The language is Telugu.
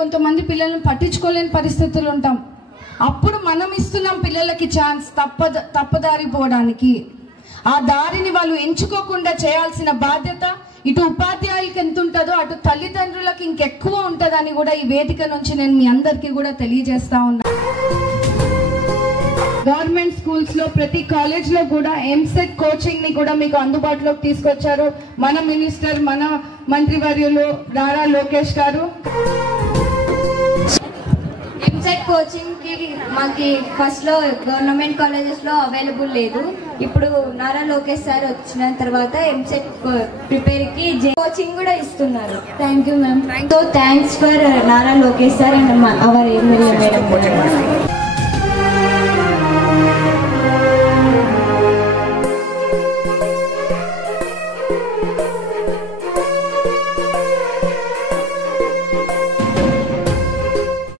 కొంతమంది పిల్లల్ని పట్టించుకోలేని పరిస్థితులు ఉంటాం. అప్పుడు మనం ఇస్తున్నాం పిల్లలకి ఛాన్స్ తప్పదారి పోవడానికి. ఆ దారిని వాళ్ళు ఎంచుకోకుండా చేయాల్సిన బాధ్యత ఇటు ఉపాధ్యాయులకి ఎంత ఉంటుందో అటు తల్లిదండ్రులకు ఇంకెక్కువ ఉంటుందని కూడా ఈ వేదిక నుంచి నేను మీ అందరికీ కూడా తెలియజేస్తా ఉన్నా. గవర్నమెంట్ స్కూల్స్ లో ప్రతి కాలేజ్ లో కూడా ఎంసెట్ కోచింగ్ ని కూడా మీకు అందుబాటులోకి తీసుకొచ్చారు మన మినిస్టర్, మన మంత్రివర్యులు నారా లోకేష్ గారు. ఎంసెట్ కోచింగ్ కి మాకి ఫస్ట్ లో గవర్నమెంట్ కాలేజెస్ లో అవైలబుల్ లేదు. ఇప్పుడు నారా లోకేష్ సార్ వచ్చిన తర్వాత ఎంసెట్ ప్రిపేర్ కి కోచింగ్ కూడా ఇస్తున్నారు. Thank you ma'am. So thanks for Nara Lokesh sir and hour MLA madam.